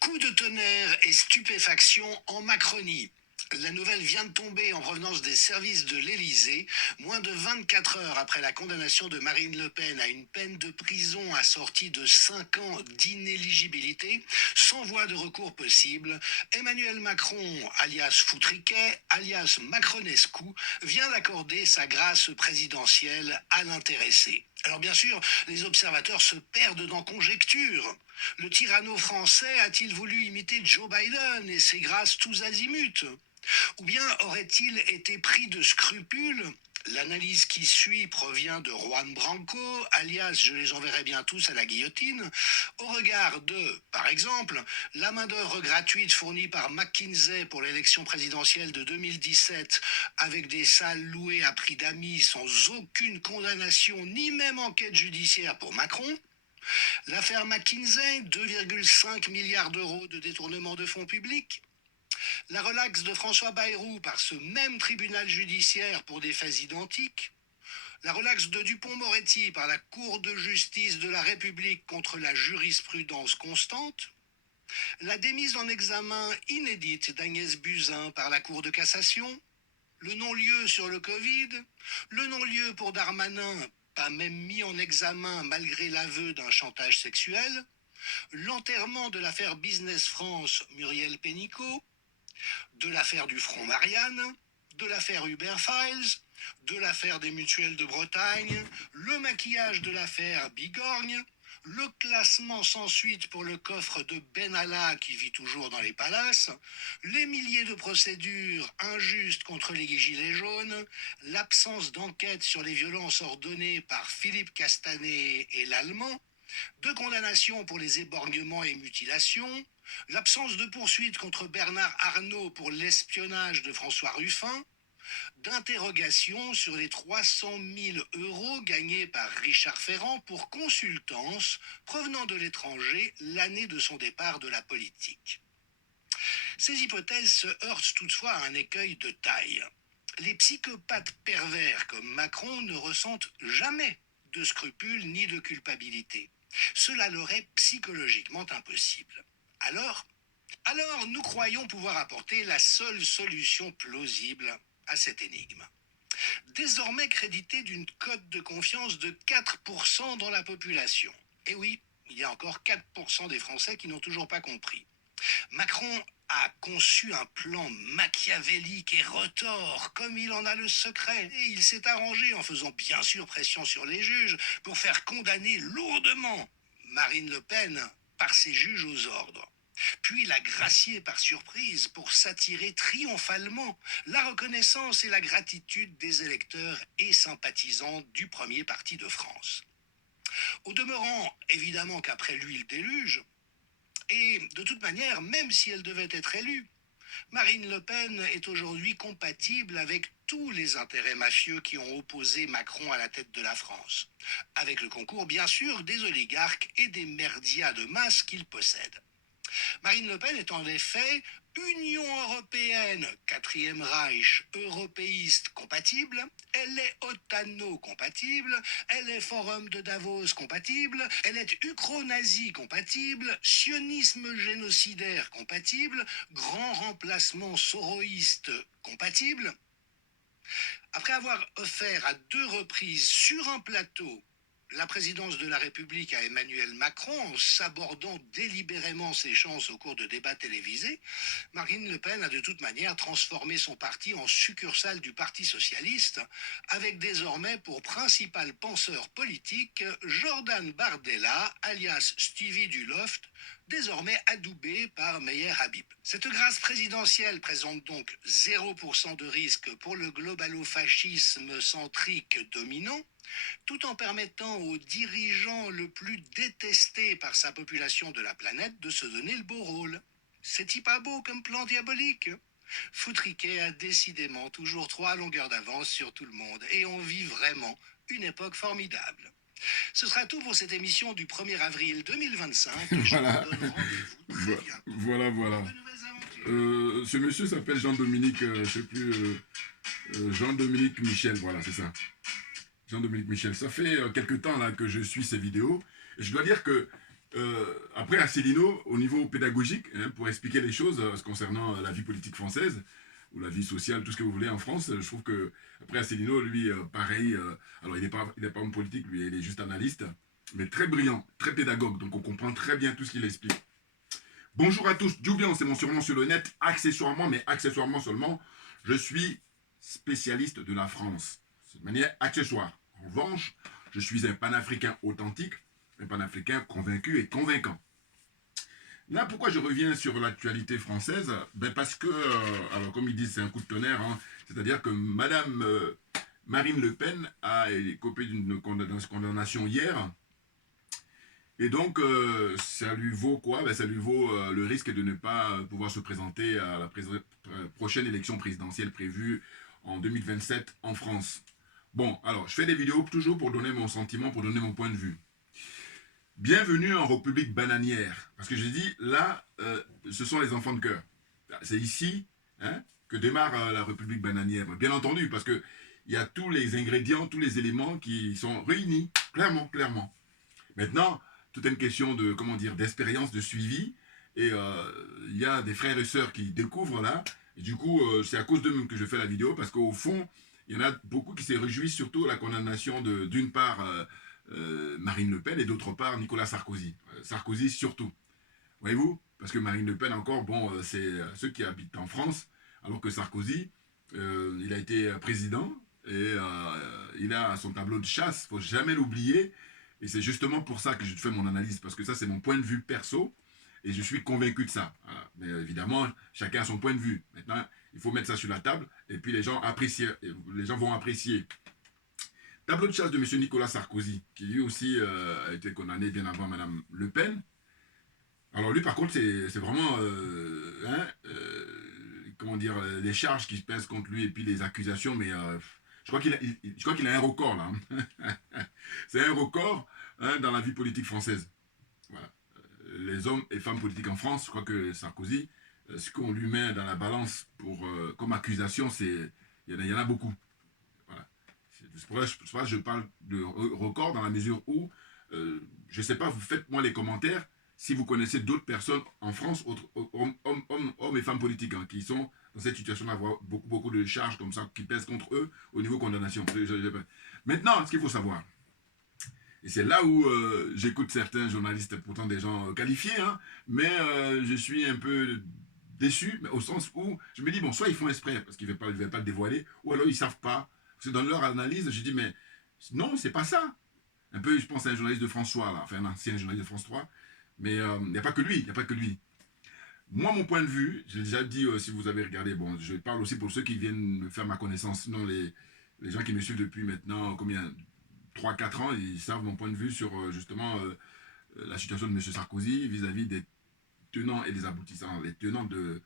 Coup de tonnerre et stupéfaction en Macronie. La nouvelle vient de tomber en provenance des services de l'Élysée, moins de 24 heures après la condamnation de Marine Le Pen à une peine de prison assortie de 5 ans d'inéligibilité, sans voie de recours possible. Emmanuel Macron, alias Foutriquet, alias Macronescu, vient d'accorder sa grâce présidentielle à l'intéressé. Alors bien sûr, les observateurs se perdent dans conjectures. Le tyranno français a-t-il voulu imiter Joe Biden et ses grâces tous azimuts? Ou bien aurait-il été pris de scrupules? L'analyse qui suit provient de Juan Branco, alias je les enverrai bien tous à la guillotine, au regard de, par exemple, la main-d'œuvre gratuite fournie par McKinsey pour l'élection présidentielle de 2017, avec des salles louées à prix d'amis sans aucune condamnation ni même enquête judiciaire pour Macron. L'affaire McKinsey, 2,5 milliards d'euros de détournement de fonds publics. La relaxe de François Bayrou par ce même tribunal judiciaire pour des faits identiques. La relaxe de Dupond-Moretti par la Cour de justice de la République contre la jurisprudence constante. La démise en examen inédite d'Agnès Buzyn par la Cour de cassation. Le non-lieu sur le Covid. Le non-lieu pour Darmanin, pas même mis en examen malgré l'aveu d'un chantage sexuel. L'enterrement de l'affaire Business France Muriel Pénicaud. De l'affaire du Front Marianne, de l'affaire Uber Files, de l'affaire des mutuelles de Bretagne, le maquillage de l'affaire Bigorgne, le classement sans suite pour le coffre de Benalla qui vit toujours dans les palaces, les milliers de procédures injustes contre les gilets jaunes, l'absence d'enquête sur les violences ordonnées par Philippe Castanet et l'Allemand, de condamnations pour les éborgnements et mutilations, l'absence de poursuite contre Bernard Arnault pour l'espionnage de François Ruffin, d'interrogations sur les 300 000 euros gagnés par Richard Ferrand pour consultance provenant de l'étranger l'année de son départ de la politique. Ces hypothèses se heurtent toutefois à un écueil de taille. Les psychopathes pervers comme Macron ne ressentent jamais de scrupules ni de culpabilité. Cela leur est psychologiquement impossible. Alors, nous croyons pouvoir apporter la seule solution plausible à cette énigme. Désormais crédité d'une cote de confiance de 4% dans la population. Et oui, il y a encore 4% des Français qui n'ont toujours pas compris. Macron a conçu un plan machiavélique et retors, comme il en a le secret. Et il s'est arrangé en faisant bien sûr pression sur les juges pour faire condamner lourdement Marine Le Pen par ses juges aux ordres. Puis la gracier par surprise pour s'attirer triomphalement la reconnaissance et la gratitude des électeurs et sympathisants du premier parti de France. Au demeurant, évidemment qu'après lui le déluge, et de toute manière, même si elle devait être élue, Marine Le Pen est aujourd'hui compatible avec tous les intérêts mafieux qui ont opposé Macron à la tête de la France, avec le concours bien sûr des oligarques et des merdias de masse qu'il possède. Marine Le Pen est en effet Union européenne, quatrième Reich, européiste compatible, elle est otano-compatible, elle est Forum de Davos compatible, elle est ukro-nazi compatible, sionisme génocidaire compatible, grand remplacement soroïste compatible. Après avoir offert à 2 reprises sur un plateau la présidence de la République à Emmanuel Macron en sabordant délibérément ses chances au cours de débats télévisés, Marine Le Pen a de toute manière transformé son parti en succursale du Parti socialiste, avec désormais pour principal penseur politique Jordan Bardella, alias Stevie du Loft, désormais adoubé par Meyer Habib. Cette grâce présidentielle présente donc 0% de risque pour le globalo-fascisme centrique dominant, tout en permettant au dirigeant le plus détesté par sa population de la planète de se donner le beau rôle. C'est-il pas beau comme plan diabolique? Foutriquet a décidément toujours 3 longueurs d'avance sur tout le monde et on vit vraiment une époque formidable. Ce sera tout pour cette émission du 1er avril 2025. Voilà. Je vous donne rendez-vous très bientôt. Voilà, voilà. De nouvelles aventures. Ce monsieur s'appelle Jean-Dominique, je sais plus, Jean-Dominique Michel, voilà, c'est ça. Jean-Dominique Michel. Ça fait quelque temps là que je suis ses vidéos. Et je dois dire que Après, Asselineau, au niveau pédagogique, hein, pour expliquer les choses concernant la vie politique française, ou la vie sociale, tout ce que vous voulez en France, je trouve que, après Asselineau, lui, pareil, alors il n'est pas homme politique, lui, il est juste analyste, mais très brillant, très pédagogue, donc on comprend très bien tout ce qu'il explique. Bonjour à tous, Joubian, c'est mon surnom sur le net, accessoirement, mais accessoirement seulement, je suis spécialiste de la France, de manière accessoire. En revanche, je suis un panafricain authentique, un panafricain convaincu et convaincant. Là, pourquoi je reviens sur l'actualité française? Ben parce que, alors comme ils disent, c'est un coup de tonnerre, hein, c'est-à-dire que Madame Marine Le Pen a écopé d'une condamnation hier, et donc ça lui vaut quoi? Ben, ça lui vaut le risque de ne pas pouvoir se présenter à la prochaine élection présidentielle prévue en 2027 en France. Bon, alors, je fais des vidéos toujours pour donner mon sentiment, pour donner mon point de vue. Bienvenue en République bananière. Parce que j'ai dit, là, ce sont les enfants de cœur. C'est ici hein, que démarre la République bananière. Bien entendu, parce qu'il y a tous les ingrédients, tous les éléments qui sont réunis, clairement, clairement. Maintenant, tout est une question de, comment dire, d'expérience, de suivi. Et il y a des frères et sœurs qui découvrent là. Et du coup, c'est à cause d'eux-mêmes que je fais la vidéo, parce qu'au fond, il y en a beaucoup qui se réjouissent surtout de la condamnation d'une part Marine Le Pen et d'autre part Nicolas Sarkozy. Sarkozy surtout. Voyez-vous? Parce que Marine Le Pen encore, bon, c'est ceux qui habitent en France, alors que Sarkozy, il a été président et il a son tableau de chasse, il ne faut jamais l'oublier. Et c'est justement pour ça que je fais mon analyse, parce que ça c'est mon point de vue perso, et je suis convaincu de ça. Voilà. Mais évidemment, chacun a son point de vue. Maintenant, il faut mettre ça sur la table, et puis les gens vont apprécier. Tableau de chasse de M. Nicolas Sarkozy, qui lui aussi a été condamné bien avant Mme Le Pen. Alors lui, par contre, c'est vraiment, comment dire, les charges qui pèsent contre lui et puis les accusations, mais je crois qu'il a un record là. C'est un record hein, dans la vie politique française. Voilà. Les hommes et femmes politiques en France, je crois que Sarkozy, ce qu'on lui met dans la balance comme accusation, il y en a beaucoup. Voilà. C'est pour ça que je parle de record dans la mesure où, je ne sais pas, vous faites-moi les commentaires si vous connaissez d'autres personnes en France, hommes et femmes politiques, hein, qui sont dans cette situation d'avoir beaucoup de charges comme ça qui pèsent contre eux au niveau condamnation. Maintenant, ce qu'il faut savoir, et c'est là où j'écoute certains journalistes, pourtant des gens qualifiés, hein, mais je suis un peu déçu, mais au sens où je me dis, bon, soit ils font exprès, parce qu'ils ne veulent pas le dévoiler, ou alors ils ne savent pas. Parce que dans leur analyse, je dis, mais non, c'est pas ça. Un peu, je pense à un journaliste de France 3, là, enfin un ancien journaliste de France 3, mais il n'y a pas que lui, il n'y a pas que lui. Moi, mon point de vue, j'ai déjà dit, si vous avez regardé, bon, je parle aussi pour ceux qui viennent me faire ma connaissance, sinon les gens qui me suivent depuis maintenant, combien 3-4 ans, ils savent mon point de vue sur justement la situation de M. Sarkozy vis-à-vis des tenants et des aboutissants, les tenants de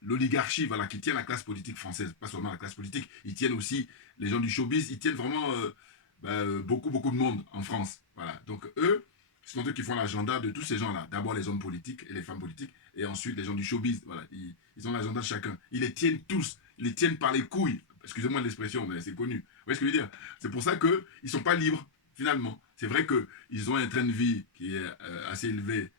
l'oligarchie, voilà, qui tiennent la classe politique française, pas seulement la classe politique, ils tiennent aussi les gens du showbiz, ils tiennent vraiment beaucoup de monde en France, voilà. Donc eux, ce sont eux qui font l'agenda de tous ces gens-là. D'abord les hommes politiques et les femmes politiques, et ensuite les gens du showbiz, voilà. Ils ont l'agenda de chacun. Ils les tiennent tous, ils les tiennent par les couilles. Excusez-moi de l'expression, mais c'est connu. Vous voyez ce que je veux dire? C'est pour ça qu'ils ne sont pas libres, finalement. C'est vrai qu'ils ont un train de vie qui est assez élevé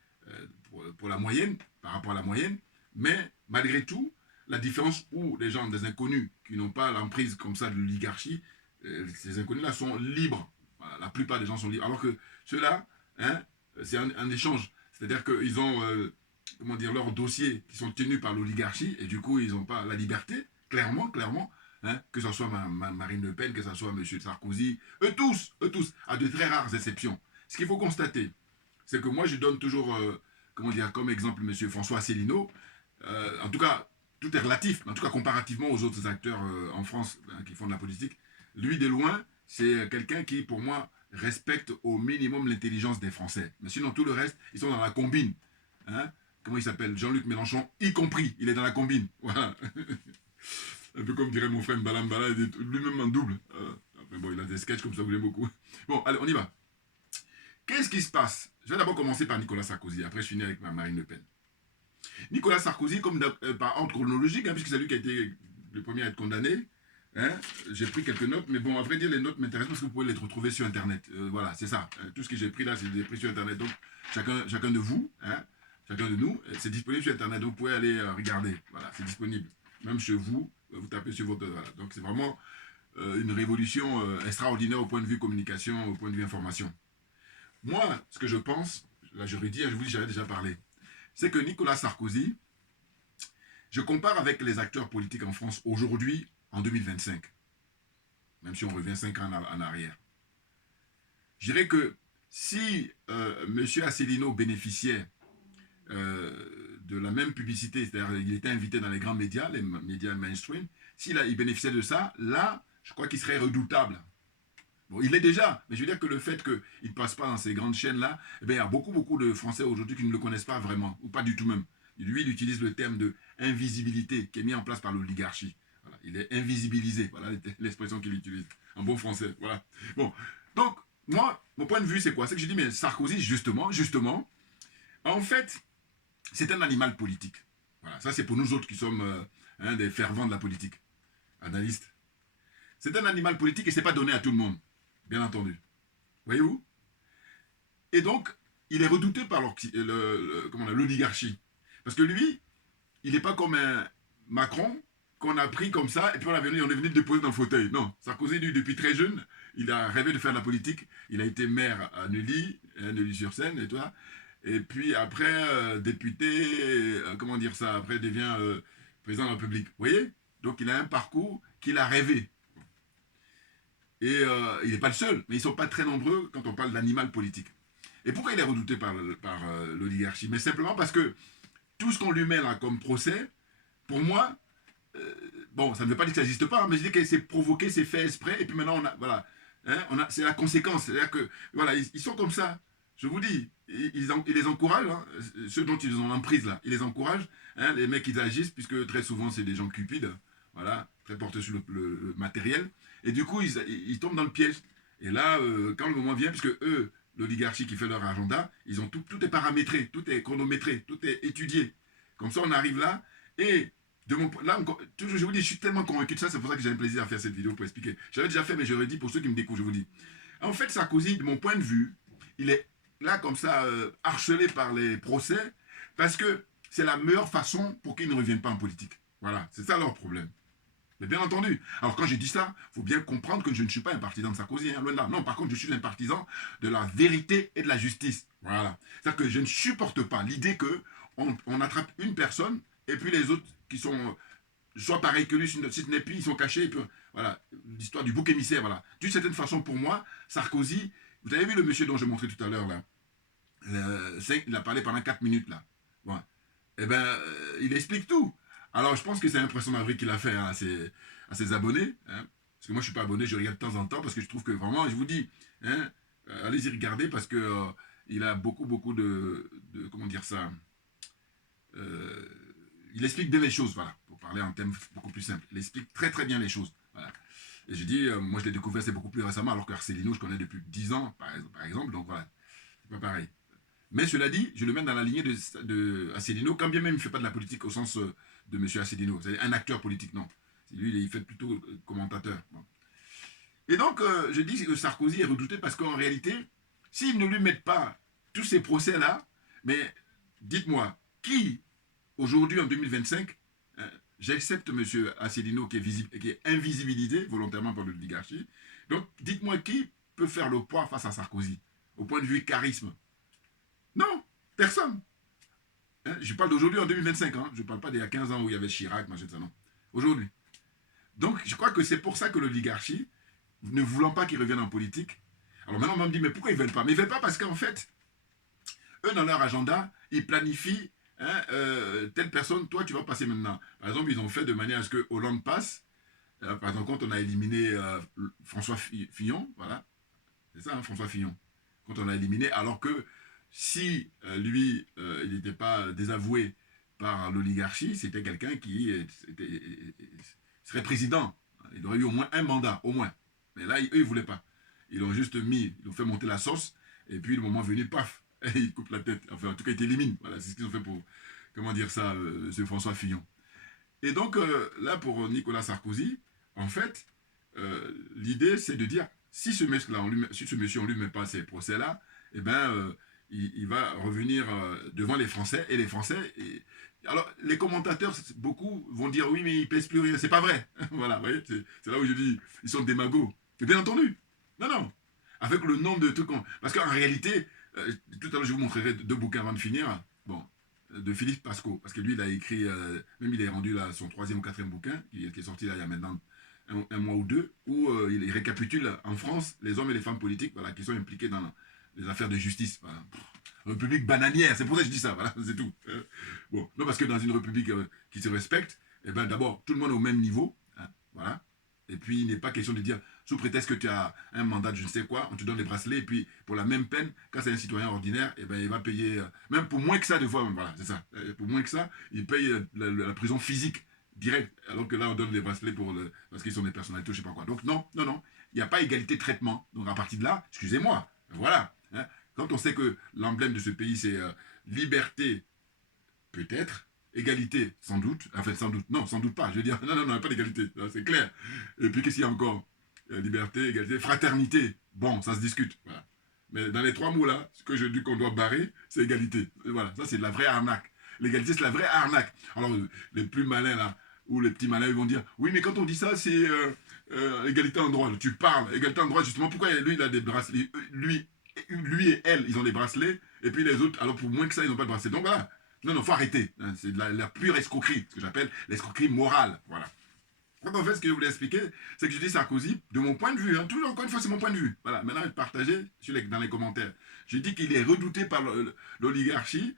pour la moyenne, par rapport à la moyenne, mais malgré tout, la différence où les gens, des inconnus qui n'ont pas l'emprise comme ça de l'oligarchie, ces inconnus-là sont libres. Voilà, la plupart des gens sont libres. Alors que ceux-là, hein, c'est un échange. C'est-à-dire qu'ils ont, comment dire, leurs dossiers qui sont tenus par l'oligarchie, et du coup, ils n'ont pas la liberté, clairement, hein, que ce soit Marine Le Pen, que ce soit M. Sarkozy, eux tous, à de très rares exceptions. Ce qu'il faut constater, c'est que moi, je donne toujours, comment dire, comme exemple M. François Asselineau. En tout cas, tout est relatif, en tout cas comparativement aux autres acteurs en France hein, qui font de la politique. Lui, de loin, c'est quelqu'un qui, pour moi, respecte au minimum l'intelligence des Français. Mais sinon, tout le reste, ils sont dans la combine. Hein? Comment il s'appelle? Jean-Luc Mélenchon, y compris. Il est dans la combine. Voilà. Un peu comme dirait mon frère Mbalambala, il est lui-même en double. Après, bon, il a des sketchs comme ça, vous l'aimez beaucoup. Bon, allez, on y va. Qu'est-ce qui se passe? Je vais d'abord commencer par Nicolas Sarkozy. Après, je finis avec Marine Le Pen. Nicolas Sarkozy, comme par ordre chronologique, hein, puisque c'est lui qui a été le premier à être condamné, Hein, j'ai pris quelques notes, mais bon, à vrai dire, les notes m'intéressent parce que vous pouvez les retrouver sur Internet. Voilà, c'est ça. Tout ce que j'ai pris là, c'est pris sur Internet. Donc, chacun de vous, hein, chacun de nous, c'est disponible sur Internet. Donc, vous pouvez aller regarder. Voilà, c'est disponible. Même chez vous, vous tapez sur votre... Voilà. Donc, c'est vraiment une révolution extraordinaire au point de vue communication, au point de vue information. Moi, ce que je pense, là, je redis, je vous dis, j'avais déjà parlé, c'est que Nicolas Sarkozy, je compare avec les acteurs politiques en France aujourd'hui, en 2025, même si on revient 5 ans en arrière. Je dirais que si M. Asselineau bénéficiait de la même publicité, c'est-à-dire qu'il était invité dans les grands médias, les médias mainstream, s'il il bénéficiait de ça, là, je crois qu'il serait redoutable. Bon, il l'est déjà, mais je veux dire que le fait qu'il ne passe pas dans ces grandes chaînes-là, eh bien, il y a beaucoup de Français aujourd'hui qui ne le connaissent pas vraiment, ou pas du tout même. Lui, il utilise le terme de invisibilité qui est mis en place par l'oligarchie. Voilà, il est invisibilisé, voilà l'expression qu'il utilise, en bon français. Voilà. Bon, donc, moi, mon point de vue, c'est quoi? C'est que je dis, mais Sarkozy, justement, en fait, c'est un animal politique. Voilà, ça c'est pour nous autres qui sommes des fervents de la politique, analystes. C'est un animal politique et c'est pas donné à tout le monde, bien entendu. Voyez-vous? Et donc, il est redouté par l'oligarchie. Parce que lui, il n'est pas comme un Macron qu'on a pris comme ça et puis on est venu le déposer dans le fauteuil. Non, Sarkozy, lui, depuis très jeune, il a rêvé de faire de la politique. Il a été maire à Neuilly-sur-Seine, et toi. Et puis après, député, comment dire ça, après devient président de la République. Vous voyez? Donc il a un parcours qu'il a rêvé. Et il n'est pas le seul, mais ils ne sont pas très nombreux quand on parle d'animal politique. Et pourquoi il est redouté par l'oligarchie? Mais simplement parce que tout ce qu'on lui met là comme procès, pour moi, bon, ça ne veut pas dire que ça n'existe pas, mais je dis que c'est provoqué, c'est fait exprès, et puis maintenant, voilà, hein, c'est la conséquence. C'est-à-dire que, voilà, ils sont comme ça. Je vous dis, ils les encouragent, hein, ceux dont ils ont l'emprise là, ils les encouragent, hein, les mecs, ils agissent, puisque très souvent, c'est des gens cupides, voilà, très portés sur le matériel, et du coup, ils tombent dans le piège. Et là, quand le moment vient, puisque eux, l'oligarchie qui fait leur agenda, ils ont tout est paramétré, tout est chronométré, tout est étudié. Comme ça, on arrive là, et là, toujours, je vous dis, je suis tellement convaincu de ça, c'est pour ça que j'ai un plaisir à faire cette vidéo pour expliquer. J'avais déjà fait, mais je redis pour ceux qui me découvrent, je vous dis. En fait, Sarkozy, de mon point de vue, il est là comme ça, harcelé par les procès, parce que c'est la meilleure façon pour qu'ils ne reviennent pas en politique. Voilà, c'est ça leur problème. Mais bien entendu. Alors quand j'ai dit ça, il faut bien comprendre que je ne suis pas un partisan de Sarkozy, hein, loin de là. Non, par contre, je suis un partisan de la vérité et de la justice. Voilà. C'est-à-dire que je ne supporte pas l'idée que on attrape une personne et puis les autres qui sont soit pareils que lui, si ce n'est plus, ils sont cachés. Et puis, voilà, l'histoire du bouc émissaire. Voilà. D'une certaine façon, pour moi, Sarkozy, vous avez vu le monsieur dont je montrais tout à l'heure là, il a parlé pendant 4 minutes là. Ouais. Eh bien, il explique tout. Alors, je pense que c'est l'impression d'avril qu'il a fait hein, à ses abonnés. Hein, parce que moi, je ne suis pas abonné, je regarde de temps en temps parce que je trouve que vraiment, je vous dis, hein, allez-y regarder parce que il a beaucoup de comment dire ça. Euh, il explique bien les choses, voilà, pour parler en termes beaucoup plus simples. Il explique très bien les choses. Voilà. Et je dis, moi je l'ai découvert, c'est beaucoup plus récemment, alors que Arcelino, je connais depuis 10 ans, par exemple, donc voilà, c'est pas pareil. Mais cela dit, je le mets dans la lignée de Asselineau, quand bien même il ne fait pas de la politique au sens de M. Asselineau. C'est un acteur politique, non. Lui, il fait plutôt commentateur. Bon. Et donc, je dis que Sarkozy est redouté parce qu'en réalité, s'ils ne lui mettent pas tous ces procès-là, mais dites-moi, qui, aujourd'hui en 2025, j'accepte M. Asselineau qui est invisibilisé volontairement par l'oligarchie, donc dites-moi qui peut faire le poids face à Sarkozy, au point de vue charisme? Non, personne. Hein, je parle d'aujourd'hui en 2025, hein. Je ne parle pas d'il y a 15 ans où il y avait Chirac, machin, ça, non. Aujourd'hui. Donc, je crois que c'est pour ça que l'oligarchie, ne voulant pas qu'ils reviennent en politique, alors maintenant on me dit, mais pourquoi ils ne veulent pas? Mais ils ne veulent pas parce qu'en fait, eux, dans leur agenda, ils planifient, hein, telle personne, toi, tu vas passer maintenant. Par exemple, ils ont fait de manière à ce que Hollande passe. Par exemple, quand on a éliminé François Fillon, voilà, c'est ça, hein, François Fillon. Quand on l'a éliminé, alors que si lui, il n'était pas désavoué par l'oligarchie, c'était quelqu'un qui serait président. Il aurait eu au moins un mandat, au moins. Mais là, eux, ils ne voulaient pas. Ils l'ont juste mis, ils ont fait monter la sauce, et puis le moment venu, paf, ils coupent la tête. Enfin, en tout cas, ils t'éliminent. Voilà, c'est ce qu'ils ont fait pour, comment dire ça, ce François Fillon. Et donc, là, pour Nicolas Sarkozy, en fait, l'idée, c'est de dire, si ce monsieur-là, si ce monsieur, on lui met pas ces procès-là, eh ben, il va revenir devant les Français, et les Français... Alors, les commentateurs, beaucoup vont dire, oui, mais il pèse plus rien. C'est pas vrai. Voilà, vous voyez, c'est là où je dis, ils sont démagos. Et bien entendu. Non, non. Avec le nombre de trucs... Parce qu'en réalité, tout à l'heure, je vous montrerai deux bouquins avant de finir. Bon, de Philippe Pasco, parce que lui, il a écrit, même il est rendu là son 3e ou 4e bouquin, qui est sorti là il y a maintenant un mois ou deux, où il récapitule en France les hommes et les femmes politiques, voilà, qui sont impliqués dans les affaires de justice. Voilà. République bananière, c'est pour ça que je dis ça, voilà, c'est tout. Bon, non, parce que dans une république qui se respecte, eh ben, d'abord, tout le monde est au même niveau, hein, voilà. Et puis, il n'est pas question de dire, sous prétexte que tu as un mandat de je ne sais quoi, on te donne les bracelets, et puis, pour la même peine, quand c'est un citoyen ordinaire, eh ben, il va payer, même pour moins que ça, des fois, voilà, c'est ça. Pour moins que ça, il paye la prison physique, direct, alors que là, on donne les bracelets parce qu'ils sont des personnalités, je ne sais pas quoi. Donc, non, non, non, il n'y a pas égalité de traitement. Donc, à partir de là, excusez-moi, voilà. Hein, quand on sait que l'emblème de ce pays, c'est liberté, peut-être, égalité, sans doute, enfin, sans doute, non, sans doute pas, je veux dire, non, non, non, pas d'égalité, c'est clair. Et puis, qu'est-ce qu'il y a encore? Liberté, égalité, fraternité, bon, ça se discute, voilà. Mais dans les 3 mots-là, ce que je dis qu'on doit barrer, c'est égalité. Et voilà, ça, c'est de la vraie arnaque. L'égalité, c'est la vraie arnaque. Alors, les plus malins, là, ou les petits malins, ils vont dire, oui, mais quand on dit ça, c'est égalité en droit. Tu parles, égalité en droit, justement, pourquoi lui, il a des bracelets, lui et elle, ils ont des bracelets, et puis les autres, alors pour moins que ça, ils n'ont pas de bracelets. Donc voilà, non, non, faut arrêter. C'est de la pure escroquerie, ce que j'appelle l'escroquerie morale. Voilà. Donc en fait, ce que je voulais expliquer, c'est que je dis Sarkozy, de mon point de vue, hein, toujours encore une fois, c'est mon point de vue. Voilà, maintenant, je vais partager dans les commentaires. Je dis qu'il est redouté par l'oligarchie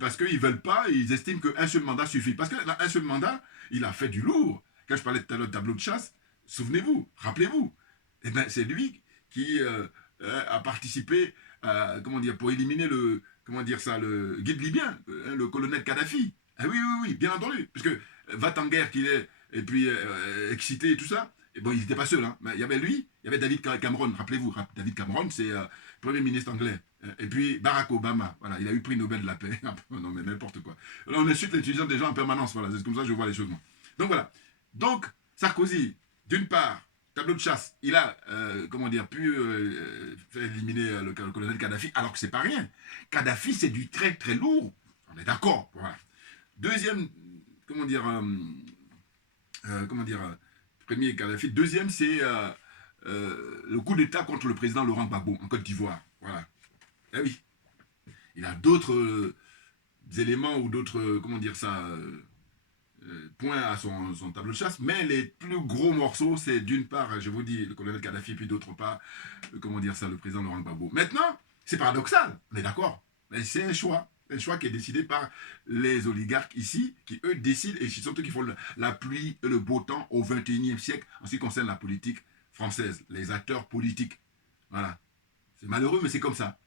parce qu'ils ne veulent pas, ils estiment qu'un seul mandat suffit. Parce qu'un seul mandat, il a fait du lourd. Quand je parlais tout à l'heure de tableau de chasse, souvenez-vous, rappelez-vous, eh ben, c'est lui qui a participé comment dire, pour éliminer le guide libyen, le colonel Kadhafi. Ah oui, oui, oui, bien entendu. Parce que va en guerre qu'il est, et puis excité et tout ça, et bon, il n'était pas seul. Hein. Mais il y avait lui, il y avait David Cameron, rappelez-vous, David Cameron, c'est Premier ministre anglais. Et puis Barack Obama, voilà, il a eu prix Nobel de la paix. Non, mais n'importe quoi. Là, on insulte l'intelligence des gens en permanence, voilà, c'est comme ça que je vois les choses, moi. Donc voilà. Donc, Sarkozy, d'une part, tableau de chasse, il a, comment dire, pu faire éliminer le colonel Kadhafi, alors que c'est pas rien. Kadhafi, c'est du très très lourd. On est d'accord. Voilà. Deuxième, comment dire, premier Kadhafi. Deuxième, c'est le coup d'État contre le président Laurent Gbagbo en Côte d'Ivoire. Voilà. Eh oui. Il a d'autres éléments ou d'autres, comment dire ça, points à son tableau de chasse, mais les plus gros morceaux, c'est d'une part, je vous dis, le colonel Kadhafi, puis d'autre part, comment dire ça, le président Laurent Gbagbo. Maintenant, c'est paradoxal, on est d'accord, mais c'est un choix qui est décidé par les oligarques ici, qui eux décident, et surtout qui font la pluie et le beau temps au XXIe siècle, en ce qui concerne la politique française, les acteurs politiques. Voilà. C'est malheureux, mais c'est comme ça.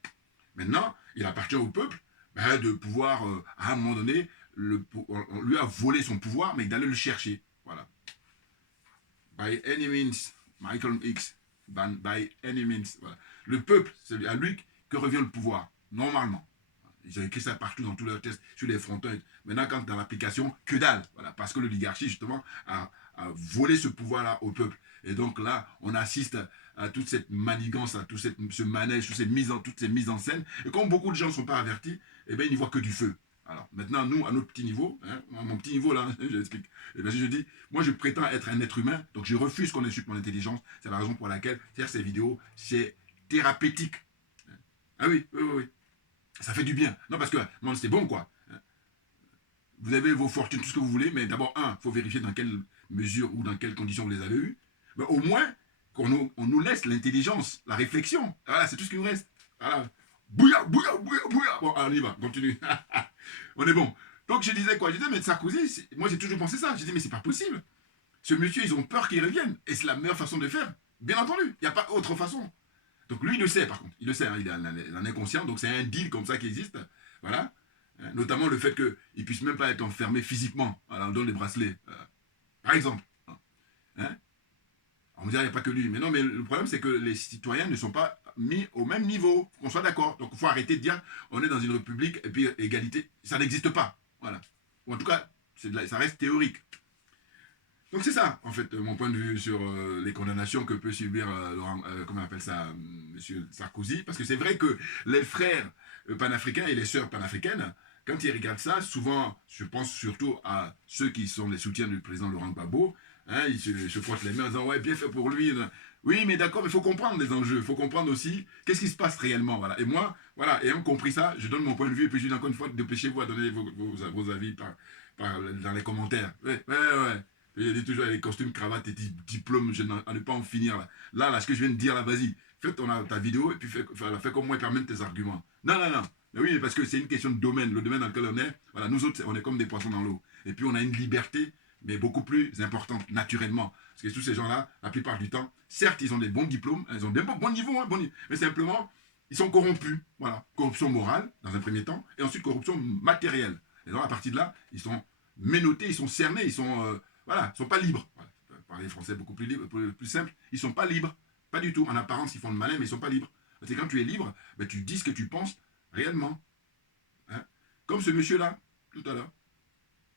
Maintenant, il appartient au peuple de pouvoir, à un moment donné, on lui a volé son pouvoir, mais d'aller le chercher. Voilà. By any means, Michael X. By any means. Voilà. Le peuple, c'est à lui que revient le pouvoir, normalement. Ils ont écrit ça partout dans tous leurs tests, sur les frontons. Maintenant, quand dans l'application, que dalle. Voilà, parce que l'oligarchie, justement, a volé ce pouvoir-là au peuple. Et donc là, on assiste à toute cette manigance, à ce manège, toutes ces mises en scène. Et comme beaucoup de gens ne sont pas avertis, eh bien, ils n'y voient que du feu. Alors, maintenant, nous, à notre petit niveau, hein, à mon petit niveau, là, je l'explique. Et bien, je dis, moi, je prétends être un être humain, donc je refuse qu'on insulte mon intelligence. C'est la raison pour laquelle faire ces vidéos, c'est thérapeutique. Ah oui, oui, oui, oui. Ça fait du bien. Non, parce que, non, c'est bon, quoi. Vous avez vos fortunes, tout ce que vous voulez, mais d'abord, il faut vérifier dans quelle mesure ou dans quelles conditions vous les avez eues. Mais au moins, qu'on nous laisse l'intelligence, la réflexion. Voilà, c'est tout ce qui nous reste. Voilà. Bouya, bouya, bouya, bouya. Bon, allez, on y va, continue. On est bon. Donc, je disais quoi? Je disais, mais Sarkozy, moi, j'ai toujours pensé ça. J'ai dit, mais c'est pas possible. Ce monsieur, ils ont peur qu'il revienne. Et c'est la meilleure façon de faire. Bien entendu, il n'y a pas autre façon. Donc, lui, il le sait, par contre. Il le sait, hein, il en est conscient. Donc, c'est un deal comme ça qui existe. Voilà. Notamment le fait qu'il ne puisse même pas être enfermé physiquement. Voilà, on donne les bracelets. Par exemple. Hein? On me dirait, il n'y a pas que lui. Mais non, mais le problème, c'est que les citoyens ne sont pas mis au même niveau. Qu'on soit d'accord. Donc, il faut arrêter de dire, on est dans une république, et puis égalité. Ça n'existe pas. Voilà. Ou en tout cas, ça reste théorique. Donc c'est ça, en fait, mon point de vue sur les condamnations que peut subir comment on appelle ça, Monsieur Sarkozy, parce que c'est vrai que les frères panafricains et les sœurs panafricaines, quand ils regardent ça, souvent, je pense surtout à ceux qui sont les soutiens du président Laurent Gbagbo, hein, ils se frottent les mains en disant ouais, bien fait pour lui. Oui, mais d'accord, mais il faut comprendre les enjeux, il faut comprendre aussi qu'est-ce qui se passe réellement, voilà. Et moi, voilà, ayant compris ça, je donne mon point de vue et puis je dis encore une fois, dépêchez-vous à donner vos avis dans les commentaires. Ouais, ouais, ouais. Il dit toujours les costumes, cravates et diplômes, à ne pas en finir. Là, ce que je viens de dire, là, vas-y, fais ta vidéo et puis fais comme moi et permets tes arguments. Non, non, non. Mais oui, parce que c'est une question de domaine. Le domaine dans lequel on est, voilà, nous autres, on est comme des poissons dans l'eau. Et puis on a une liberté, mais beaucoup plus importante, naturellement. Parce que tous ces gens-là, la plupart du temps, certes, ils ont des bons diplômes, ils ont des bons niveaux, hein, mais simplement, ils sont corrompus. Voilà. Corruption morale, dans un premier temps, et ensuite corruption matérielle. Et donc, à partir de là, ils sont menottés, ils sont cernés, ils sont. Voilà, ils ne sont pas libres. Voilà, parler français beaucoup plus libre, plus simple. Ils ne sont pas libres. Pas du tout. En apparence, ils font le malin, mais ils ne sont pas libres. Parce que quand tu es libre, ben, tu dis ce que tu penses réellement. Hein. Comme ce monsieur-là, tout à l'heure.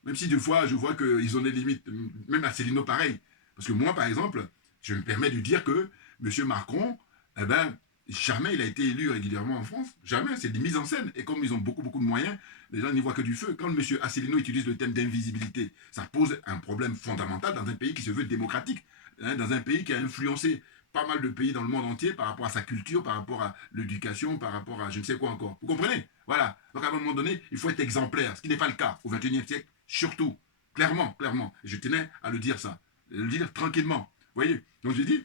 Même si des fois, je vois qu'ils ont des limites. Même à Céline, pareil. Parce que moi, par exemple, je me permets de dire que M. Macron, eh ben, jamais il a été élu régulièrement en France. Jamais. C'est des mises en scène. Et comme ils ont beaucoup, beaucoup de moyens, les gens n'y voient que du feu. Quand M. Asselineau utilise le thème d'invisibilité, ça pose un problème fondamental dans un pays qui se veut démocratique, hein, dans un pays qui a influencé pas mal de pays dans le monde entier par rapport à sa culture, par rapport à l'éducation, par rapport à je ne sais quoi encore. Vous comprenez? Voilà. Donc à un moment donné, il faut être exemplaire, ce qui n'est pas le cas au XXIe siècle, surtout. Clairement, clairement. Et je tenais à le dire ça. Le dire tranquillement. Vous voyez? Donc j'ai dit,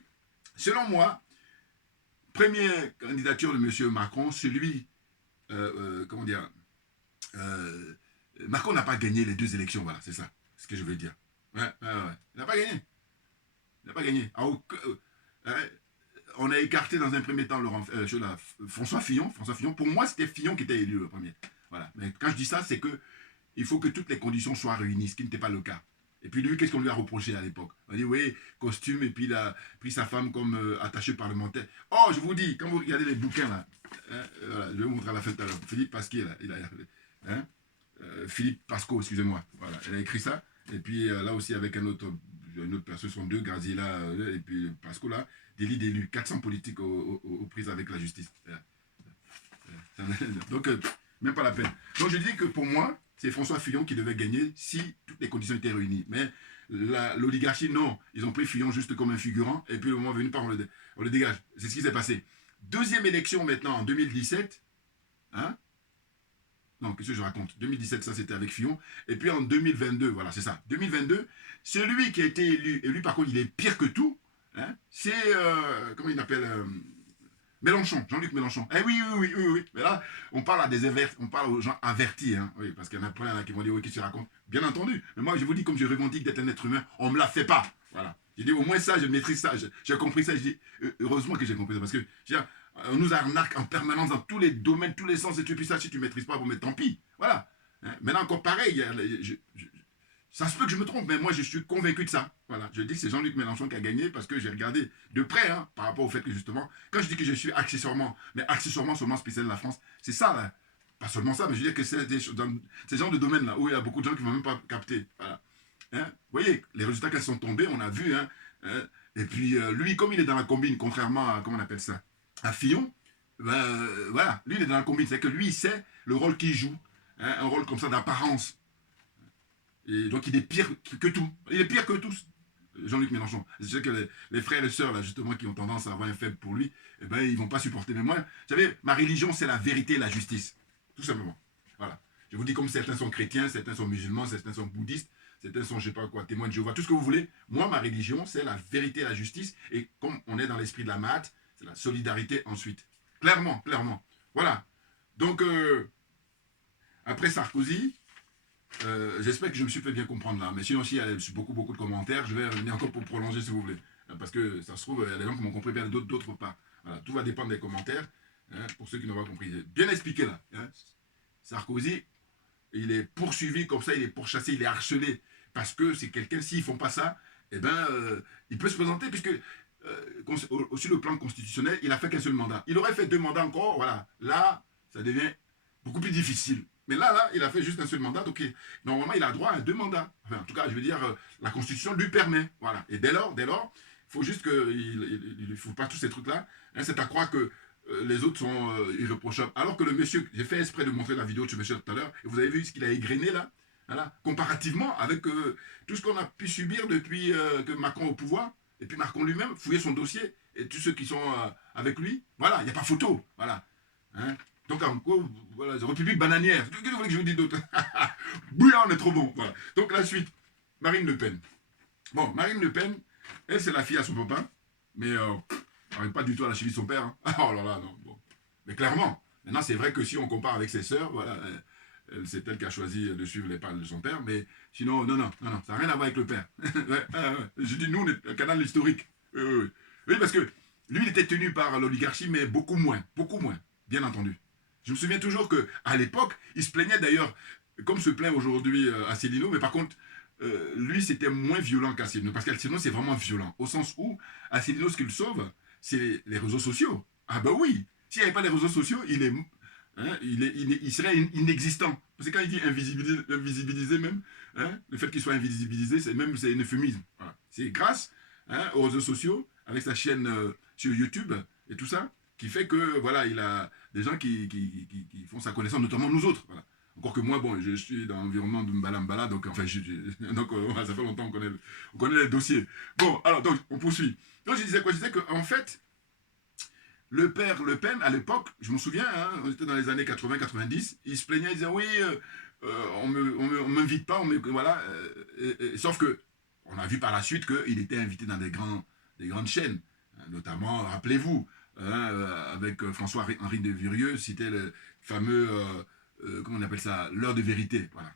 selon moi, première candidature de M. Macron, celui, comment dire, Macron n'a pas gagné les deux élections, voilà, c'est ça, ce que je veux dire. Ouais, ouais, ouais. Il n'a pas gagné. Il n'a pas gagné. On a écarté dans un premier temps François Fillon. François Fillon. Pour moi, c'était Fillon qui était élu le premier. Voilà. Mais quand je dis ça, c'est que il faut que toutes les conditions soient réunies, ce qui n'était pas le cas. Et puis lui, qu'est-ce qu'on lui a reproché à l'époque? On a dit, oui, costume, et puis il a pris sa femme comme attachée parlementaire. Oh, je vous dis, quand vous regardez les bouquins, là, voilà, je vais vous montrer à la fin tout à l'heure. Philippe Pasquier, là, hein, Philippe Pasco, excusez-moi. Voilà, elle a écrit ça. Et puis là aussi, avec une autre personne, ce sont deux, Graziella et puis Pasco, là, délit d'élu, 400 politiques aux prises avec la justice. Donc, même pas la peine. Donc, je dis que pour moi, c'est François Fillon qui devait gagner si toutes les conditions étaient réunies. Mais l'oligarchie, non. Ils ont pris Fillon juste comme un figurant, et puis le moment venu, on le dégage. C'est ce qui s'est passé. Deuxième élection maintenant, en 2017. Hein? Non, qu'est-ce que je raconte? 2017, ça c'était avec Fillon. Et puis en 2022, voilà, c'est ça. 2022, celui qui a été élu, et lui par contre, il est pire que tout, hein, c'est, comment il appelle Mélenchon, Jean-Luc Mélenchon. Eh oui, oui, oui, oui, oui. Mais là, on parle on parle aux gens avertis, hein. Oui, parce qu'il y en a plein là qui vont dire, oui, qu'est-ce que tu racontes? Bien entendu. Mais moi, je vous dis, comme je revendique d'être un être humain, on ne me la fait pas. Voilà. J'ai dit, au moins ça, je maîtrise ça. J'ai compris ça. Je dis, heureusement que j'ai compris ça. Parce que, on nous arnaque en permanence dans tous les domaines, tous les sens. Et puis ça, si tu ne maîtrises pas, bon, mais tant pis. Voilà. Hein? Maintenant, encore pareil, ça se peut que je me trompe, mais moi je suis convaincu de ça. Voilà, je dis que c'est Jean-Luc Mélenchon qui a gagné parce que j'ai regardé de près, hein, par rapport au fait que justement, quand je dis que je suis accessoirement, mais accessoirement seulement spécial de la France, c'est ça là. Pas seulement ça, mais je veux dire que c'est dans ces genres de domaines là où il y a beaucoup de gens qui ne vont même pas capter. Voilà. Hein? Vous voyez, les résultats qui sont tombés, on a vu. Hein, et puis lui, comme il est dans la combine, contrairement à, comment on appelle ça, à Fillon, ben, voilà, lui il est dans la combine, c'est que lui il sait le rôle qu'il joue, hein, un rôle comme ça d'apparence. Et donc il est pire que tout. Il est pire que tous. Jean-Luc Mélenchon. Je sais que les frères et les sœurs, là, justement, qui ont tendance à avoir un faible pour lui, eh ben, ils vont pas supporter. Mais moi, vous savez, ma religion, c'est la vérité et la justice. Tout simplement. Voilà. Je vous dis, comme certains sont chrétiens, certains sont musulmans, certains sont bouddhistes, certains sont, je sais pas quoi, témoins de Jéhovah, tout ce que vous voulez. Moi, ma religion, c'est la vérité et la justice. Et comme on est dans l'esprit de la maths, c'est la solidarité ensuite. Clairement, clairement. Voilà. Donc, après Sarkozy, j'espère que je me suis fait bien comprendre là. Mais sinon, s'il y a beaucoup, beaucoup de commentaires, je vais revenir encore pour prolonger si vous voulez. Parce que ça se trouve, il y a des gens qui m'ont compris bien, d'autres pas. Voilà, tout va dépendre des commentaires. Hein, pour ceux qui n'ont pas compris. Bien expliqué là. Hein. Sarkozy, il est poursuivi comme ça, il est pourchassé, il est harcelé. Parce que c'est quelqu'un, s'ils ne font pas ça, eh ben, il peut se présenter, puisque sur le plan constitutionnel, il a fait qu'un seul mandat. Il aurait fait 2 mandats encore, voilà. Là, ça devient beaucoup plus difficile. Mais là, il a fait juste un seul mandat, donc normalement, il a droit à 2 mandats. Enfin, en tout cas, je veux dire, la Constitution lui permet. Voilà. Et dès lors, il faut juste qu'il ne faut pas tous ces trucs-là. Hein, c'est à croire que les autres sont irréprochables. Alors que le monsieur, j'ai fait exprès de montrer la vidéo de ce monsieur tout à l'heure, et vous avez vu ce qu'il a égrené là, voilà, comparativement avec tout ce qu'on a pu subir depuis que Macron est au pouvoir, et puis Macron lui-même, fouiller son dossier, et tous ceux qui sont avec lui, voilà, il n'y a pas photo, voilà. Hein. Donc en gros, voilà, République bananière, qu'est-ce que vous voulez que je vous dise d'autre? Bouillard, on est trop bon, voilà. Donc la suite, Marine Le Pen. Bon, Marine Le Pen, elle c'est la fille à son papa, mais elle n'arrive pas du tout à la cheville de son père. Hein. Oh là là, non, bon. Mais clairement, maintenant c'est vrai que si on compare avec ses sœurs, voilà, c'est elle qui a choisi de suivre les pas de son père, mais sinon, non, ça n'a rien à voir avec le père. Je dis, nous, on est un canal historique. Oui, parce que lui, il était tenu par l'oligarchie, mais beaucoup moins, bien entendu. Je me souviens toujours qu'à l'époque, il se plaignait d'ailleurs, comme se plaint aujourd'hui Asselineau, mais par contre, lui, c'était moins violent qu'Asselineau, parce qu'Asselineau, c'est vraiment violent, au sens où Asselineau, ce qu'il sauve, c'est les réseaux sociaux. Ah ben oui, s'il n'y avait pas les réseaux sociaux, il serait inexistant. Parce que quand il dit invisibiliser même, hein, le fait qu'il soit invisibilisé, c'est un euphémisme. Voilà. C'est grâce aux réseaux sociaux, avec sa chaîne sur YouTube et tout ça, qui fait que voilà, il a des gens qui font sa connaissance, notamment nous autres. Voilà. Encore que moi, bon, je suis dans l'environnement de Mbala, donc enfin, donc ça fait longtemps qu'on connaît les dossiers. Bon, alors, donc, on poursuit. Donc, je disais quoi? Je disais qu'en fait, le père Le Pen, à l'époque, je me souviens, hein, on était dans les années 80-90, il se plaignait, il disait oui, on m'invite pas, voilà. Sauf que on a vu par la suite qu'il était invité dans des grandes chaînes, hein, notamment, rappelez-vous, avec François-Henri de Virieux, c'était le fameux, comment on appelle ça, l'heure de vérité, voilà.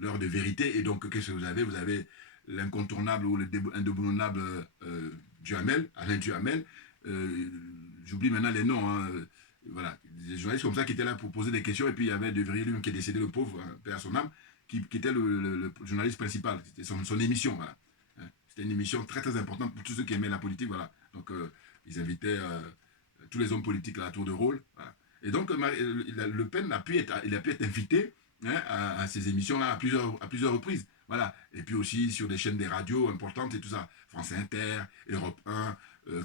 L'heure de vérité, et donc qu'est-ce que vous avez? Vous avez l'incontournable ou l'indéboulonnable Duhamel, Alain Duhamel, j'oublie maintenant les noms, hein, voilà, des journalistes comme ça qui étaient là pour poser des questions, et puis il y avait De Virieux lui-même qui est décédé, le pauvre, hein, père à son âme, qui était le journaliste principal, c'était son émission, voilà. Hein, c'était une émission très très importante pour tous ceux qui aimaient la politique, voilà. Donc ils invitaient tous les hommes politiques là, à tour de rôle, voilà. Et donc Le Pen il a pu être invité hein, à ces émissions-là à plusieurs reprises, voilà. Et puis aussi sur des chaînes des radios importantes et tout ça, France Inter, Europe 1,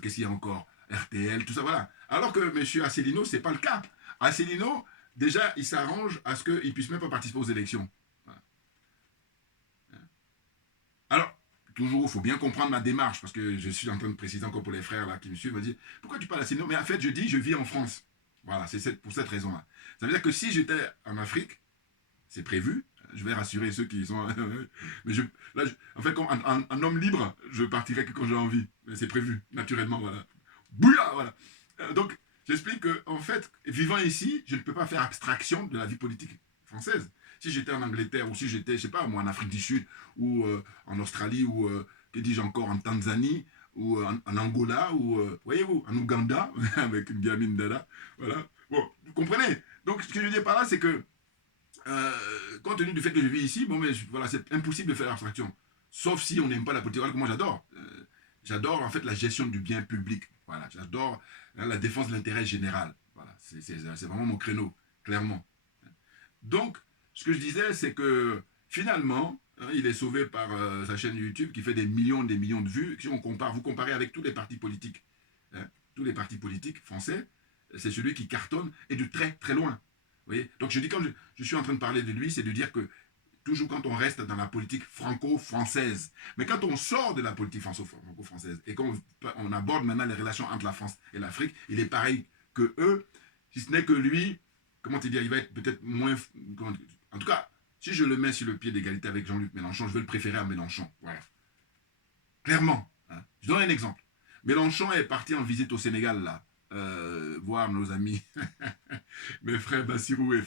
qu'est-ce qu'il y a encore, RTL, tout ça, voilà. Alors que M. Asselineau, ce n'est pas le cas. Asselineau, déjà, il s'arrange à ce qu'il ne puisse même pas participer aux élections. Voilà. Alors, toujours, il faut bien comprendre ma démarche, parce que je suis en train de préciser encore pour les frères là, qui me suivent, me dire, pourquoi tu parles Asselineau? Mais en fait, je dis, je vis en France. Voilà, c'est pour cette raison-là. Ça veut dire que si j'étais en Afrique, c'est prévu, je vais rassurer ceux qui sont... mais en fait, comme un homme libre, je partirai que quand j'ai envie. C'est prévu, naturellement, voilà. Bouya, voilà. Donc, j'explique que, en fait, vivant ici, je ne peux pas faire abstraction de la vie politique française. Si j'étais en Angleterre, ou si j'étais, je sais pas, moi, en Afrique du Sud, ou en Australie, ou, que dis-je encore, en Tanzanie, ou en Angola, ou, voyez-vous, en Ouganda, avec une gamine Dada, voilà. Bon, vous comprenez? Donc, ce que je veux dire par là, c'est que, compte tenu du fait que je vis ici, bon, mais voilà, c'est impossible de faire abstraction. Sauf si on n'aime pas la politique. Alors que moi, j'adore. J'adore, en fait, la gestion du bien public. Voilà, j'adore la défense de l'intérêt général. Voilà, c'est vraiment mon créneau, clairement. Donc, ce que je disais, c'est que finalement, hein, il est sauvé par sa chaîne YouTube qui fait des millions de vues. Si on compare, vous comparez avec tous les partis politiques, hein, tous les partis politiques français, c'est celui qui cartonne et de très très loin. Vous voyez? Donc je dis, quand je suis en train de parler de lui, c'est de dire que toujours quand on reste dans la politique franco-française. Mais quand on sort de la politique franco-française et qu'on aborde maintenant les relations entre la France et l'Afrique, il est pareil que eux, si ce n'est que lui, comment te dire, il va être peut-être moins... En tout cas, si je le mets sur le pied d'égalité avec Jean-Luc Mélenchon, je vais le préférer à Mélenchon. Voilà. Clairement. Hein. Je donne un exemple. Mélenchon est parti en visite au Sénégal, là. Voir nos amis, mes frères Bassirou et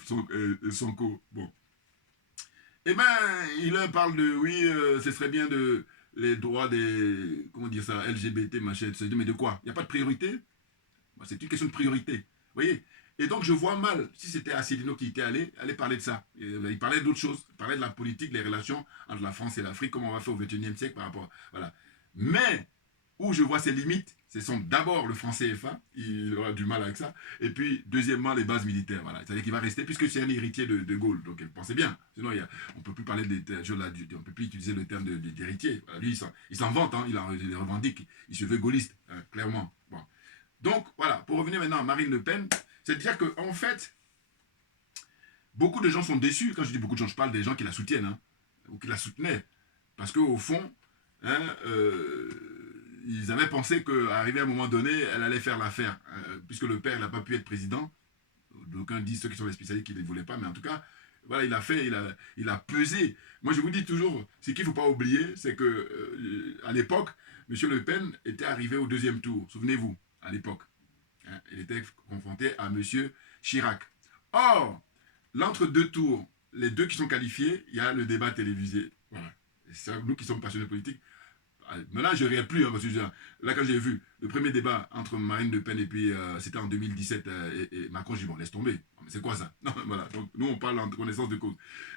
Sonko. Bon. Eh ben, il leur parle de, oui, ce serait bien de les droits des, comment dire ça, LGBT, machin, etc. Mais de quoi? Il n'y a pas de priorité? C'est une question de priorité. Vous voyez? Et donc, je vois mal, si c'était Asselineau qui était allé parler de ça. Il parlait d'autres choses. Il parlait de la politique, les relations entre la France et l'Afrique, comment on va faire au XXIe siècle par rapport. Voilà. Mais, où je vois ses limites, ce sont d'abord le franc CFA, il aura du mal avec ça, et puis deuxièmement les bases militaires. Voilà. C'est-à-dire qu'il va rester, puisque c'est un héritier de Gaulle, donc pensez bien, sinon on ne peut plus parler on ne peut plus utiliser le terme d'héritier. Voilà. Lui, il s'en vante, hein, il revendique, il se veut gaulliste, hein, clairement. Bon. Donc voilà, pour revenir maintenant à Marine Le Pen, c'est-à-dire qu'en fait, beaucoup de gens sont déçus. Quand je dis beaucoup de gens, je parle des gens qui la soutiennent, hein, ou qui la soutenaient, parce qu'au fond, hein, ils avaient pensé qu'arrivé à un moment donné, elle allait faire l'affaire, puisque le père n'a pas pu être président. D'aucuns disent, ceux qui sont les spécialistes, qu'il ne voulaient pas, mais en tout cas, voilà, il a pesé. Moi, je vous dis toujours, ce qu'il ne faut pas oublier, c'est que à l'époque, M. Le Pen était arrivé au deuxième tour, souvenez-vous, à l'époque. Hein, il était confronté à M. Chirac. Or, l'entre-deux tours, les deux qui sont qualifiés, il y a le débat télévisé. Voilà. Et ça, nous qui sommes passionnés politiques, mais là, je ne riais plus, hein, parce que là, quand j'ai vu le premier débat entre Marine Le Pen et puis c'était en 2017 et Macron, j'ai dit, bon, laisse tomber. Mais c'est quoi ça? Non, voilà. Donc, nous, on parle en connaissance de cause.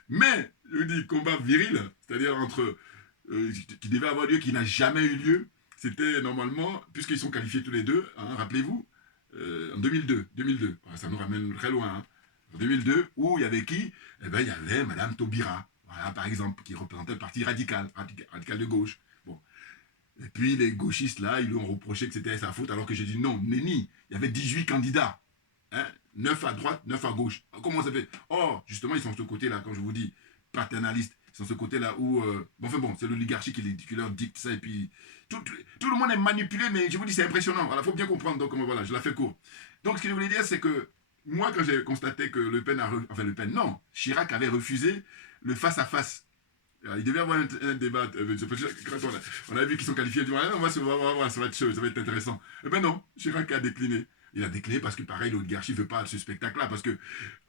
Mais, je vous dis, combat viril, c'est-à-dire entre qui devait avoir lieu, qui n'a jamais eu lieu, c'était normalement, puisqu'ils sont qualifiés tous les deux, hein, rappelez-vous, en 2002. Voilà, ça nous ramène très loin. Hein. En 2002, où il y avait qui? Eh bien, il y avait Mme Taubira, voilà, par exemple, qui représentait le parti radical de gauche. Bon. Et puis les gauchistes, là, ils lui ont reproché que c'était sa faute, alors que j'ai dit non, nenni, il y avait 18 candidats. Hein, 9 à droite, 9 à gauche. Comment ça fait? Or, justement, ils sont de ce côté-là, quand je vous dis, paternalistes. Ils sont de ce côté-là où... bon, c'est l'oligarchie qui leur dicte ça, et puis... Tout le monde est manipulé, mais je vous dis, c'est impressionnant. Voilà, il faut bien comprendre, donc voilà, je la fais court. Donc, ce que je voulais dire, c'est que moi, quand j'ai constaté que Le Pen non, Chirac avait refusé le face-à-face. Alors, il devait y avoir un débat. Quand on a vu qu'ils sont qualifiés, on va voir, ça va être chaud, ça va être intéressant. Eh ben non, Chirac a décliné. Il a décliné parce que, pareil, l'oligarchie ne veut pas ce spectacle-là. Parce que,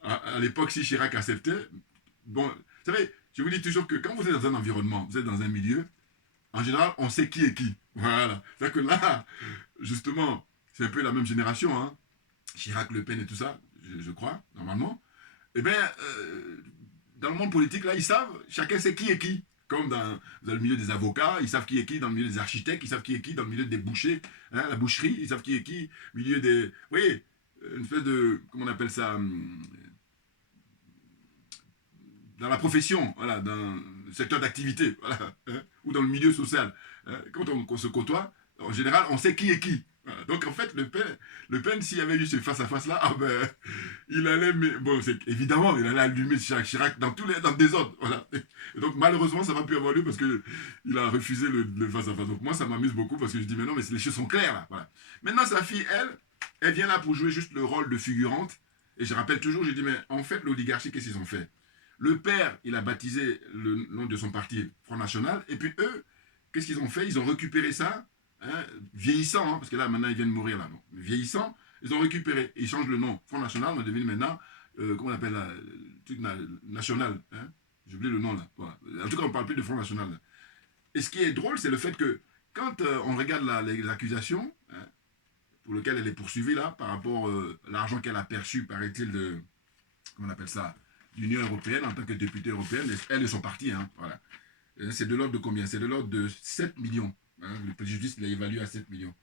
à l'époque, si Chirac acceptait, bon, vous savez, je vous dis toujours que quand vous êtes dans un environnement, vous êtes dans un milieu, en général, on sait qui est qui. Voilà. C'est-à-dire que là, justement, c'est un peu la même génération, hein. Chirac, Le Pen et tout ça, je crois, normalement. Eh bien, dans le monde politique, là, ils savent, chacun sait qui est qui. Comme dans le milieu des avocats, ils savent qui est qui, dans le milieu des architectes, ils savent qui est qui, dans le milieu des bouchers, hein, la boucherie, ils savent qui est qui, milieu des... Vous voyez, une espèce de... Comment on appelle ça? Dans la profession, voilà, dans le secteur d'activité, voilà, hein, ou dans le milieu social. Hein, quand on se côtoie, en général, on sait qui est qui. Voilà. Donc en fait, Le Pen, s'il y avait eu ce face-à-face-là, ah ben, il allait, bon, évidemment, il allait allumer Chirac dans le désordre. Voilà. Et donc malheureusement, ça n'a pas pu avoir lieu parce qu'il a refusé le face-à-face. Donc moi, ça m'amuse beaucoup parce que je dis, mais non, mais les choses sont claires là. Voilà. Maintenant, sa fille, elle vient là pour jouer juste le rôle de figurante. Et je rappelle toujours, je dis, mais en fait, l'oligarchie, qu'est-ce qu'ils ont fait? Le père, il a baptisé le nom de son parti Front National. Et puis eux, qu'est-ce qu'ils ont fait? Ils ont récupéré ça, hein, vieillissant, hein, parce que là, maintenant, ils viennent mourir là. Bon. Vieillissant, ils ont récupéré. Ils changent le nom. Front National, on devine maintenant, comment on appelle là, truc national. Hein? J'ai oublié le nom là. Voilà. En tout cas, on ne parle plus de Front National. Là. Et ce qui est drôle, c'est le fait que quand on regarde les accusations, hein, pour lesquelles elle est poursuivie là, par rapport à l'argent qu'elle a perçu, paraît-il, de, comment on appelle ça, l'Union européenne en tant que députée européenne, elle et son parti, hein, voilà. C'est de l'ordre de combien? C'est de l'ordre de 7 millions. Hein, le préjudice l'a évalué à 7 millions.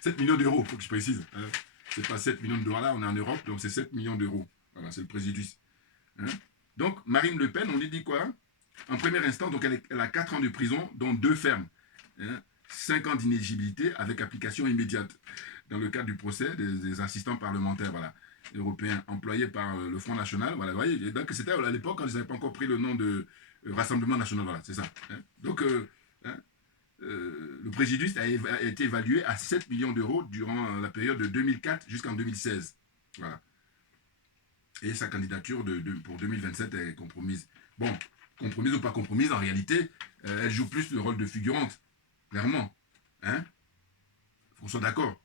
7 millions d'euros, il faut que je précise. Hein. C'est pas 7 millions de dollars là, on est en Europe, donc c'est 7 millions d'euros. Voilà, c'est le préjudice. Hein. Donc, Marine Le Pen, on lui dit quoi? En premier instant, donc elle a 4 ans de prison, dont 2 fermes. Hein, 5 ans d'inéligibilité avec application immédiate. Dans le cadre du procès des assistants parlementaires, voilà. Européens employés par le Front National. Voilà, vous voyez, donc c'était à l'époque quand ils n'avaient pas encore pris le nom de Rassemblement National. Voilà, c'est ça. Hein. Donc, le préjudice a été évalué à 7 millions d'euros durant la période de 2004 jusqu'en 2016. Voilà. Et sa candidature pour 2027 est compromise. Bon, compromise ou pas compromise, en réalité, elle joue plus le rôle de figurante, clairement. Hein? Qu'on soit d'accord.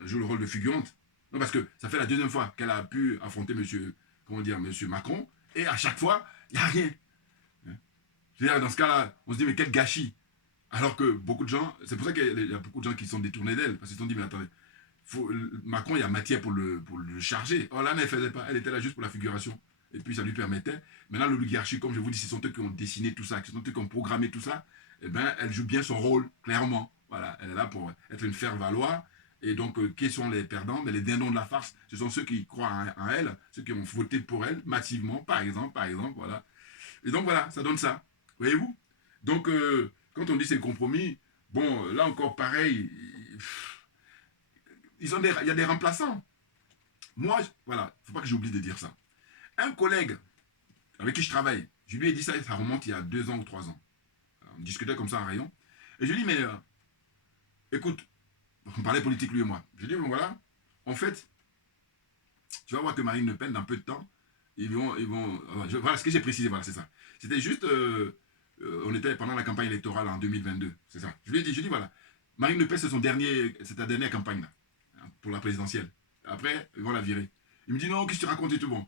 Elle joue le rôle de figurante. Non, parce que ça fait la deuxième fois qu'elle a pu affronter monsieur Macron, et à chaque fois, il n'y a rien. C'est-à-dire, dans ce cas-là, on se dit, mais quel gâchis. Alors que beaucoup de gens, c'est pour ça qu'il y a beaucoup de gens qui sont détournés d'elle, parce qu'ils se sont dit, mais attendez, Macron, il y a matière pour le charger. Or là, elle ne faisait pas, elle était là juste pour la figuration. Et puis ça lui permettait. Maintenant, l'oligarchie, comme je vous dis, ce sont eux qui ont dessiné tout ça, ce sont eux qui ont programmé tout ça, eh bien, elle joue bien son rôle, clairement. Voilà, elle est là pour être une faire-valoir. Et donc, qui sont les perdants? Mais les dindons de la farce, ce sont ceux qui croient en elle, ceux qui ont voté pour elle massivement, par exemple, voilà. Et donc, voilà, ça donne ça. Voyez-vous? Donc, quand on dit c'est le compromis, bon, là encore, pareil, il y a des remplaçants. Moi, voilà, il ne faut pas que j'oublie de dire ça. Un collègue avec qui je travaille, je lui ai dit ça, ça remonte il y a 2 ans ou 3 ans. On discutait comme ça en rayon. Et je lui ai dit, mais écoute, on parlait politique lui et moi. Je lui ai dit, bon voilà, en fait, tu vas voir que Marine Le Pen, dans peu de temps, voilà ce que j'ai précisé, voilà, c'est ça. C'était juste, on était pendant la campagne électorale en 2022, c'est ça. Je lui ai dit, voilà, Marine Le Pen, c'est ta dernière campagne, là, hein, pour la présidentielle. Après, ils vont la virer. Il me dit, non, qu'est-ce que tu racontes et tout, bon.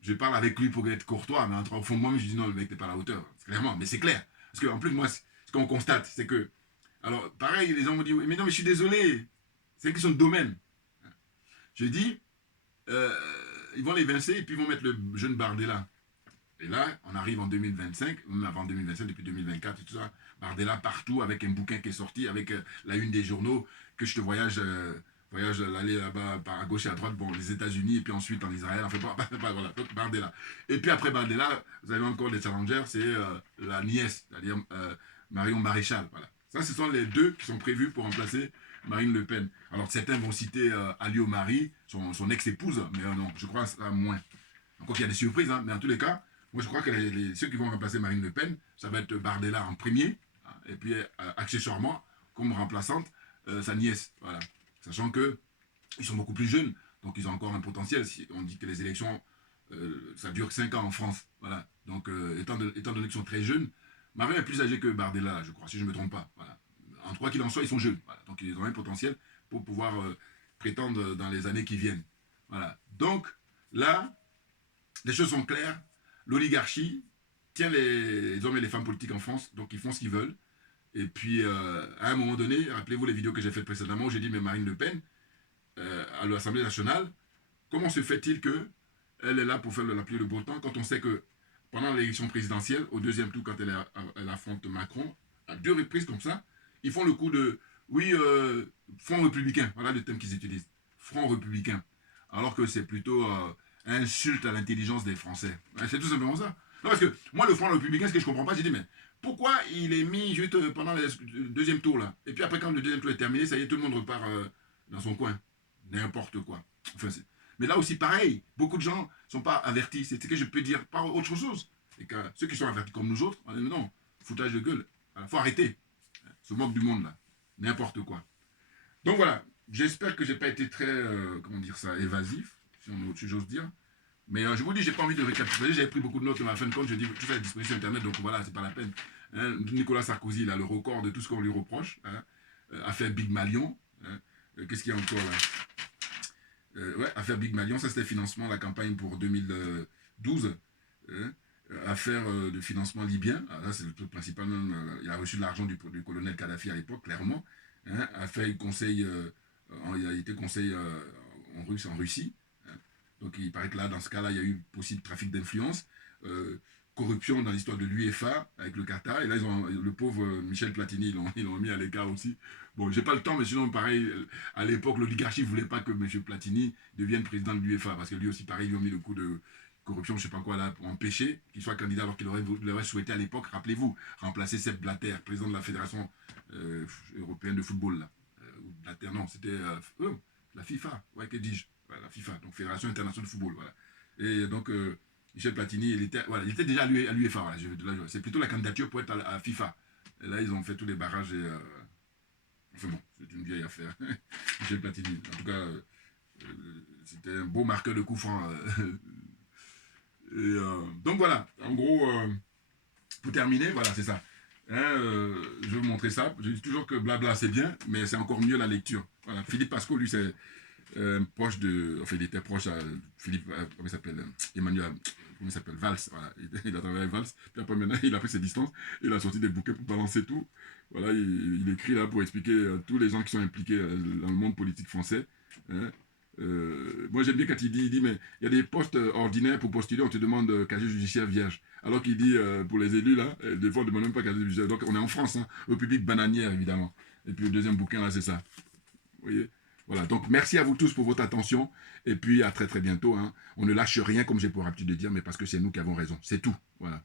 Je parle avec lui pour être courtois, mais au fond de moi, je dis, non, le mec n'est pas à la hauteur, clairement, mais c'est clair. Parce qu'en plus, moi, ce qu'on constate, c'est que, alors, pareil, les gens me disent, mais non, mais je suis désolé, c'est une question de domaine. Je dis, euh, ils vont les vincer et puis ils vont mettre le jeune Bardella. Et là, on arrive en 2025, même avant 2025, depuis 2024 et tout ça, Bardella partout avec un bouquin qui est sorti, avec la une des journaux, que je te voyage aller là-bas à gauche et à droite, bon, les États-Unis et puis ensuite en Israël, enfin, voilà, donc Bardella. Et puis après Bardella, vous avez encore des challengers, c'est la nièce, c'est-à-dire Marion Maréchal, voilà. Ça, ce sont les deux qui sont prévus pour remplacer Marine Le Pen. Alors certains vont citer Alio Marie, son ex-épouse, mais non, je crois ça moins. Encore qu'il y a des surprises, hein, mais en tous les cas, moi je crois que ceux qui vont remplacer Marine Le Pen, ça va être Bardella en premier, hein, et puis accessoirement, comme remplaçante, sa nièce, voilà. Sachant que ils sont beaucoup plus jeunes, donc ils ont encore un potentiel. Si on dit que les élections, ça dure 5 ans en France, voilà. Donc étant donné qu'ils sont très jeunes, Marine est plus âgée que Bardella, je crois, si je ne me trompe pas, voilà. En quoi qu'il en soit, ils sont jeunes, voilà. Donc ils ont un potentiel pour pouvoir prétendre dans les années qui viennent, voilà. Donc là, les choses sont claires. L'oligarchie tient les hommes et les femmes politiques en France, donc ils font ce qu'ils veulent. Et puis, à un moment donné, rappelez-vous les vidéos que j'ai faites précédemment où j'ai dit, mais Marine Le Pen, à l'Assemblée nationale, comment se fait-il qu'elle est là pour faire la pluie et le beau temps quand on sait que pendant l'élection présidentielle, au deuxième tour, quand elle affronte Macron, à 2 reprises comme ça, ils font le coup de, oui, front républicain, voilà le thème qu'ils utilisent, front républicain, alors que c'est plutôt insulte à l'intelligence des Français. C'est tout simplement ça. Non, parce que moi, le front républicain, ce que je comprends pas, j'ai dit, mais pourquoi il est mis juste pendant le deuxième tour là? Et puis après, quand le deuxième tour est terminé, ça y est, tout le monde repart dans son coin. N'importe quoi. Enfin, mais là aussi, pareil, beaucoup de gens ne sont pas avertis. C'est ce que je peux dire, pas autre chose. Et que ceux qui sont avertis comme nous autres, on dit, non, foutage de gueule. Il faut arrêter. Se moque du monde là. N'importe quoi. Donc voilà, j'espère que j'ai pas été très, comment dire ça, évasif, si j'ose dire. Mais je vous dis, j'ai pas envie de récapituler. J'avais pris beaucoup de notes, mais à la fin de compte, je dis tout ça est disponible sur Internet, donc voilà, c'est pas la peine. Hein, Nicolas Sarkozy, il a le record de tout ce qu'on lui reproche. Hein, affaire Big Malion. Hein, qu'est-ce qu'il y a encore là ouais, affaire Big Malion, ça c'était financement, la campagne pour 2012. Hein, affaire de financement libyen, ah, là c'est le truc principal, il a reçu de l'argent du colonel Kadhafi à l'époque, clairement. Hein, affaire conseil, il a été conseil en Russie. Hein, donc il paraît que là, dans ce cas-là, il y a eu possible trafic d'influence. Corruption dans l'histoire de l'UEFA avec le Qatar. Et là, le pauvre Michel Platini, ils l'ont mis à l'écart aussi. Bon, j'ai pas le temps, mais sinon, pareil, à l'époque, l'oligarchie ne voulait pas que M. Platini devienne président de l'UEFA, parce que lui aussi, pareil, ils lui ont mis le coup de corruption, je sais pas quoi, là, pour empêcher qu'il soit candidat, alors qu'il aurait souhaité à l'époque, rappelez-vous, remplacer Sepp Blatter, président de la Fédération européenne de football, là. Blatter, non, c'était la FIFA, ouais, que dis-je, ouais, la FIFA, donc Fédération internationale de football, voilà. Et donc, Michel Platini, il était déjà à l'UEFA, voilà, c'est plutôt la candidature pour être à FIFA. Et là, ils ont fait tous les barrages et... enfin bon, c'est une vieille affaire. Michel Platini. En tout cas, c'était un beau marqueur de coup franc. Donc voilà, en gros, pour terminer, voilà, c'est ça. Hein, je vais vous montrer ça. Je dis toujours que blabla c'est bien, mais c'est encore mieux la lecture. Voilà, Philippe Pasco, lui, c'est proche de. Enfin, il était proche à Philippe, comment il s'appelle Emmanuel, comment il s'appelle Valls. Voilà, il a travaillé avec Valls. Puis après, maintenant, il a pris ses distances. Il a sorti des bouquets pour balancer tout. Voilà, il écrit là pour expliquer à tous les gens qui sont impliqués dans le monde politique français. Hein. Moi j'aime bien quand il dit mais il y a des postes ordinaires pour postuler, on te demande casier judiciaire vierge. Alors qu'il dit pour les élus là, des fois on ne demande même pas casier judiciaire. Donc on est en France, hein, République bananière évidemment. Et puis le deuxième bouquin, là, c'est ça. Vous voyez? Voilà, donc merci à vous tous pour votre attention. Et puis à très très bientôt. Hein. On ne lâche rien, comme j'ai pour habitude de dire, mais parce que c'est nous qui avons raison. C'est tout. Voilà.